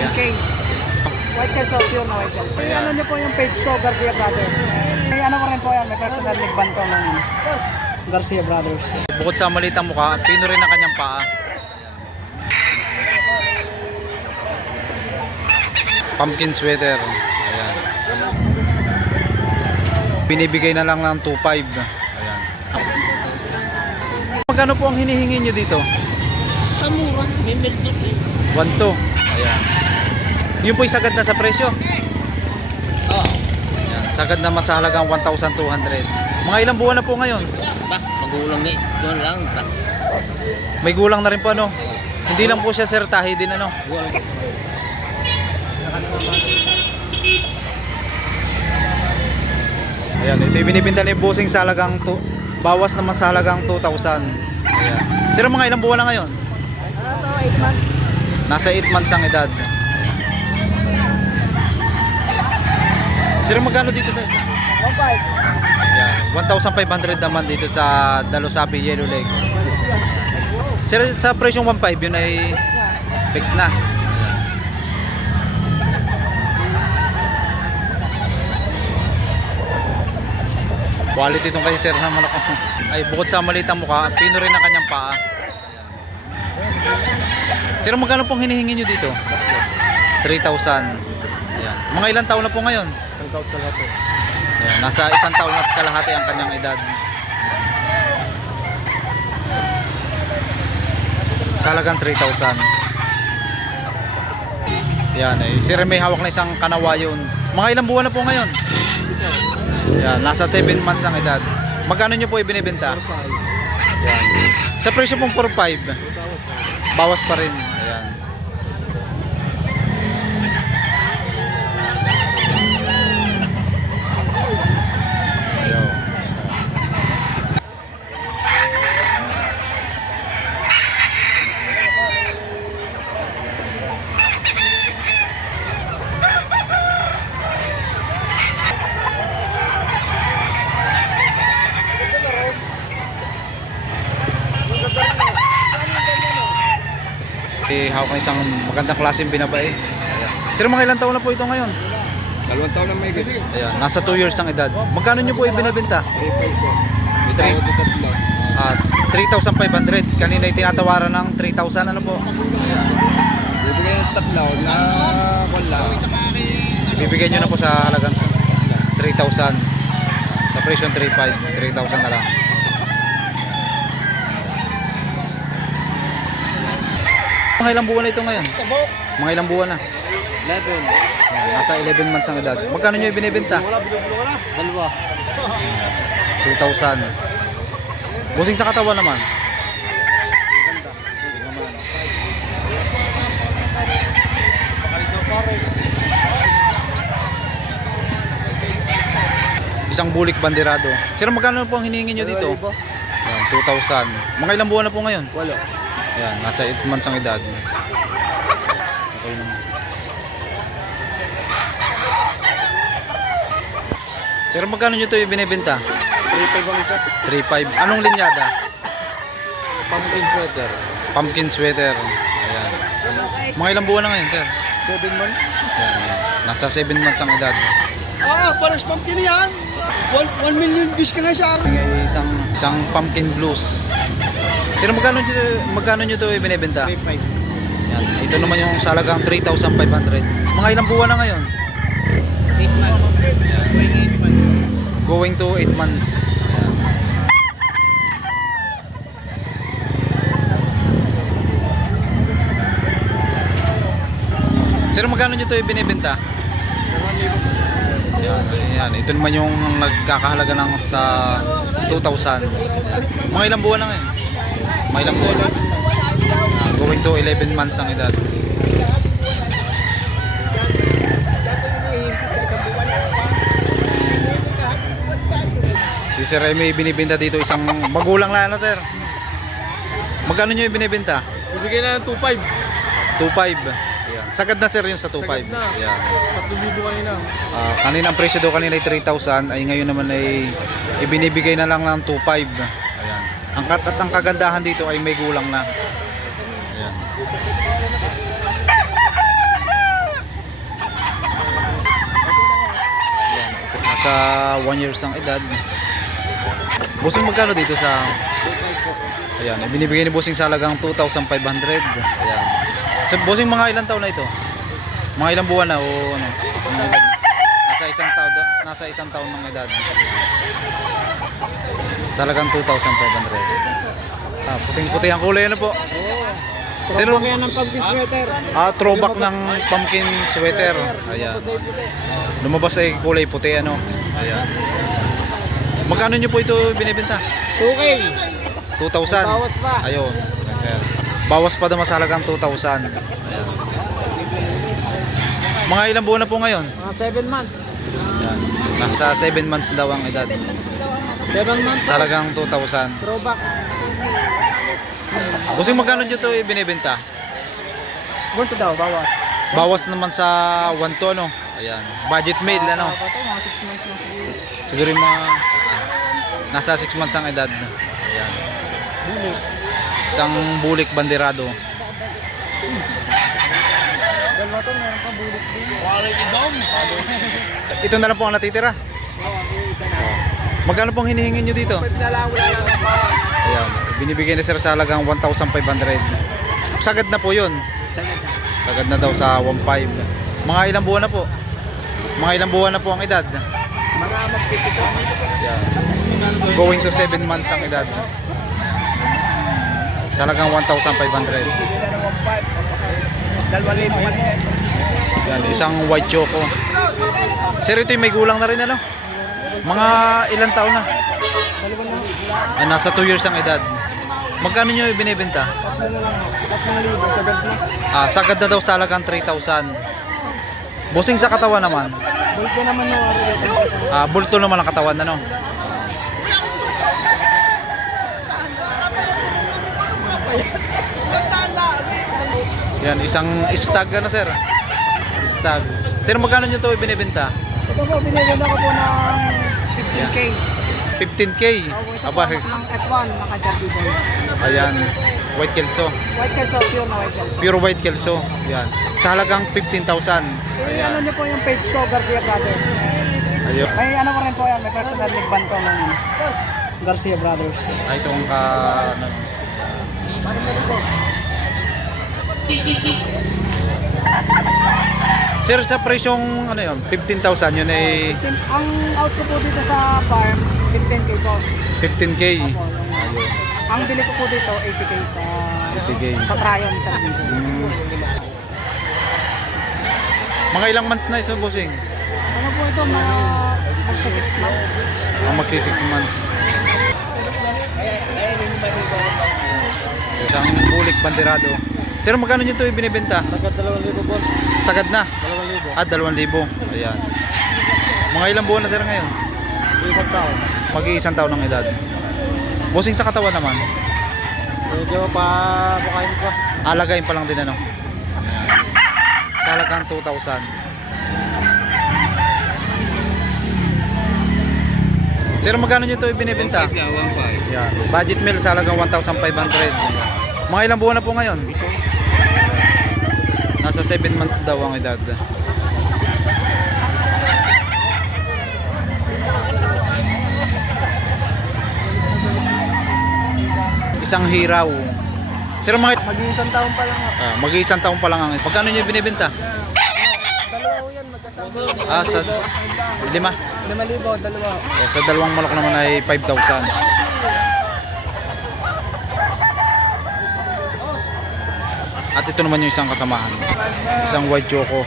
14K. White Cats of pure na White Cats. May ano nyo po yung page ko, Garcia Brothers. May ano ko rin po yan, may personal league band ko ng Garcia Brothers. Bukod sa malitang mukha, pino rin ang kanyang paa. Pumpkin sweater. Ayan. Binibigay na lang ng 2.5. Ayan. Magkano po ang hinihingi nyo dito? Kamura, may milbot eh. 1.2. Ayan. Yung po'y sagad na sa presyo. Oo. Ayan. Sagad naman sa halagang 1,200. Mga ilang buwan na po ngayon? Ba, magulang na doon lang. Ba? May gulang na rin po ano. Hindi lang po siya sir, tahi din ano. Gulang. Ayan, ito yung binibinta ni Bossing sa halagang bawas naman sa halagang 2,000. Ayan. Sir, mga ilang buwan na ngayon? Ano to, 8 months? Nasa 8 months ang edad. Sir, magkano dito sa 1.5. Ayan, 1,500 naman dito sa Dalosapi Yellow Legs. Sir, sa presyong 1.5 yun ay fix na. Quality itong kay sir naman ako. Ay, bukod sa malitang mukha, pino rin ang kanyang paa. Sir, magkano pong hinihingi nyo dito? 3,000. Ayan. Mga ilang taon na po ngayon? Isang taon kalahati. Ayan. Nasa 1 taon at kalahati ang kanyang edad. Sa halagang 3,000. Ayan, eh. Sir, may hawak na isang kanawayon. Mga ilang buwan na po ngayon? Ayan, nasa 7 months ang edad. Magkano nyo po ibinibenta? 4.5. Ayan. Sa presyo pong 4.5, bawas pa rin. Ayan. Ayan. Hawak ng isang magandang klaseng binabae. Ayan. Sir, mga ilang taon na po ito ngayon? 2 taon na may gano'n. Ayan, nasa 2 years ang edad. Magkano nyo po ibinabenta? 3.5 po. May tawad na tatlo. 3,500. Kanina ay tinatawaran ng 3,000. Ano po? Bibigay ng stock now na wala. Bibigyan nyo na po sa halagang 3,000. Sa presyo 3,500. 3,000 na lang. Mga ilang buwan na ito ngayon? Mga ilang buwan na? 11. Ayan, nasa 11 months ang edad. Magkano nyo ibinibenta? Dalawa. 2,000. Busing sa katawan naman. Isang bulik bandirado. Sir, magkano po ang hinihingi nyo dito? Ayan, 2,000. Mga ilang buwan na po ngayon? Wala. Ayan, nasa 8 months ang edad. Okay naman. Sir, magkano nyo ito yung binibenta? 3.5 ang isa. 3,500. Anong linyada? Pumpkin sweater. Pumpkin sweater. Ayan. Mga ilang buwan na ngayon, sir? 7 months. Ayan. Nasa 7 months ang edad. Ah, pares pumpkin yan. 1 million views ka nga sa araw. May isang pumpkin blues. Sir, magkano nyo ito binibenta? 3.5. Ayan. Ito naman yung sa halagang 3,500. Mga ilang buwan na ngayon? 8 months. Ayan. Going to 8 months. Ayan. Sir, magkano nyo ito binibenta? Ayan, ayan. Ito naman yung nagkakahalaga ng sa 2,000. Mga ilang buwan na ngayon? Mga ilang buwan na? Going to 11 months ang edad. Si Sir Remy binibenta dito isang magulang na ano, sir. Magkano nyo yung binibenta? Bibigay na ng 2.5. 2.5. Ayan. Sagad na sir yun sa 2.5. Sagad na. Ayan. 3,000 kanina. Kanina ang presyo daw kanina ay 3,000, ay ngayon naman ay ibinibigay na lang ng 2.5. Ayan. Ang kagandahan dito ay may gulang na. Ayan. Nasa 1 years ang edad. Bossing, magkano dito sa... Ayan, binibigay ni Bossing sa halagang 2,500. Ayan. So, Bossing, mga ilang taon na ito? Mga ilang buwan na o ano? Ang edad? Nasa isang taon ng edad. Sa halagang 2,500. Puting-puti ang kulay, ano po? Sino? Throwback yan ng pumpkin sweater. Throwback ng pumpkin sweater. Ayan. Lumabas ay kulay puti, ano? Ayan. Magkano nyo po ito binibenta? 2K. 2,000. Bawas pa. Ayun. Sir. Bawas pa daw mas halagang 2,000. Ayan. Mga ilang buwan na po ngayon? Mga 7 months. Ayan. Nasa 7 months daw ang edad. 7 months. Sa halagang 2,000. Throwback. Busing, magkano nyo ito binibenta? Gunto daw, bawas. Bawas naman sa 1 to, no? Ayan. Budget meal, ano? Ito, mga 6 months na. Siguro yung mga nasa 6 months ang edad. Ayan. Isang bulik banderado. Dalawa to, meron ka bulik din. Ito na lang po ang natitira. Magkano pong hinihingi nyo dito? Ayan. Binibigay ni sir sa halagang 1,500. Sagad na po yun. Sagad na daw sa 1,500. Mga ilang buwan na po? Mga ilang buwan na po ang edad? Mga magpipito. Ayan. Going to 7 months ang edad. Sa halagang 1,500. Dalawa libo pa rin. Yan, isang white choco. Sir, ito yung may gulang na rin, ano? Mga ilang taon na? Ay, nasa 2 years ang edad. Magkano nyo binibenta? 3,000, sagad na. Sagad na daw sa halagang 3,000. Busing sa katawan naman. Bulto naman yung Bulto naman ang katawan, ano? Yan, isang stag, ano sir? Stag. Sir, magkano nyo ito binibenta? Ito po, binibenta ko po ng 15K. 15K. Aba, Ng F1, naka-Derby boy. ayan. White kelso. White kelso, pure na white kelso. Pure white kelso. Yan. Sa halagang 15,000. Ano nyo po yung page ko, Garcia Brothers. Ayun. May ano pa rin po yan, may personal league band ko ng Garcia Brothers. Ay, itong ano. Sir, sa presyong ano yun, 15,000 yun ay Ang out ko po dito sa farm, 15K po. 15K. Opo, ang bili ko po dito, 80K sa 80K. sa Tryon, sa dito. Mga ilang months na ito, bossing? Ano po ito, mga magsa 6 months. Magsi 6 months. Isang bulik banderado. Sir, magkano nyo ito binibenta? Sagad 2,000 po. Sagad na? 2,000. 2,000. Ayan. Mga ilang buwan na sir ngayon? Isang taon. Mag-iisang taon ng edad. Bossing sa katawan naman? Medyo pa bukayin pa. Alagayin pa lang din, ano? Sa halagang 2,000. Sir, magkano nyo ito binibenta? 1,500. Yan. Budget meal sa halagang 1,500. Mga ilang buwan na po ngayon? Nasa 7 months daw ang edad. Isang hiraw. Sir, mga Mag-iisang taon pa lang ako. mag-iisang taon pa lang ang. Pagkano niyo binibenta? Dalawa ko yan, magkasama. Sa 5. 5,000, dalawa. Sa dalawang manok naman ay 5,000. At ito naman yung isang kasamahan. Isang white choco.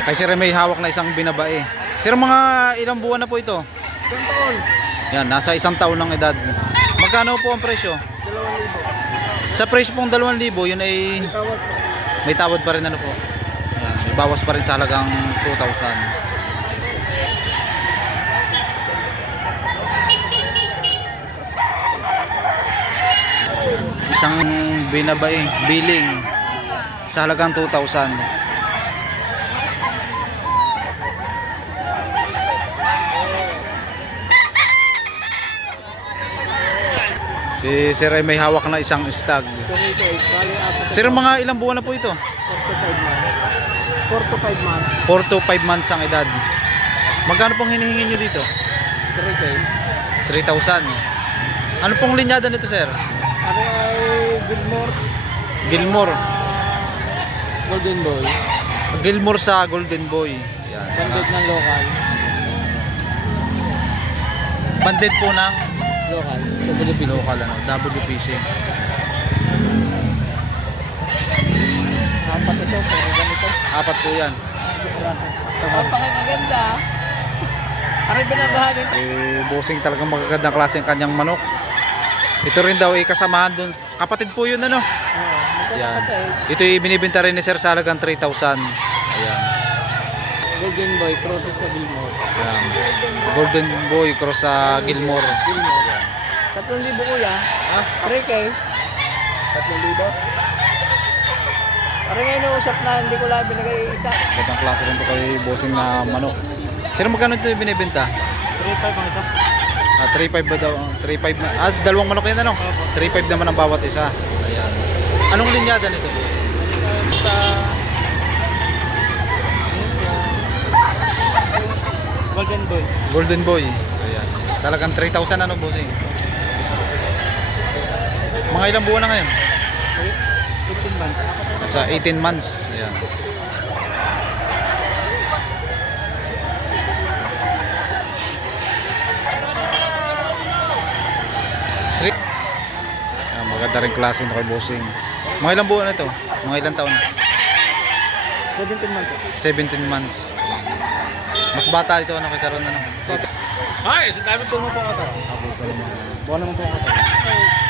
Kay Sir may hawak na isang binabae. Sir, mga ilang buwan na po ito? Isang taon. Yan, nasa 1 taon ng edad. Magkano po ang presyo? 2,000. Sa presyo pong 2,000, yun ay Tawad po. may tawad pa rin, ano po. Yan, may bawas pa rin sa halagang 2,000. Isang binabae, billing sa halagang 2,000. Si Sir ay may hawak na isang stag. 28, bali apat. Sir, mga ilang buwan na po ito? 4 to 5 months. 4 to 5 months ang edad. Magkano pong hinihingi nyo dito? 3K. 3,000. Ano pong linyada nito, sir? Ano ay Gilmore? Gilmore. Golden Boy. Gilmore sa Golden Boy. Yan. Banded ng local. Banded po ng Local. local ano, WPC. Apat ito, pero ganito. Apat po yan. Ang pakikaganda. Aray binabahanin. Bossing talagang magagandang klase ang kanyang manok. Ito rin daw ay kasamahan dun. Kapatid po yun ano. Yan. Ito ay binibenta rin ni Sir sa halagang 3,000. Ayan. Golden Boy, process sa Gilmore. Ayan. Golden Boy cross sa Gilmore. Gilmore. 3,000 kuya. Ha? 3K. 3,000? Parang ngayon usap na hindi ko lang binigay isa. Gandang klase rin to kay bossing na manok. Sir, magkano ito yung binibenta? 3,500 ang ito. 3.5 ba daw? 3.5 na. Dalawang manok yan ano? 3.5 naman ang bawat isa. Ayan. Anong linyada nito? Sa Golden Boy. Golden Boy. Ayan. Talagang 3,000 ano, bossing? Mga ilang buwan na ngayon? 15 months. Sa 18 months. Ayan. Ayan, maganda rin klase ito kay bossing. Mga ilang buwan na ito? Mga ilang taon na? 17 months. 17 months. Mas bata ito ano kay Saron ano? Ay, sa dami po mo po ito. Abutan naman. Buwan naman po ako.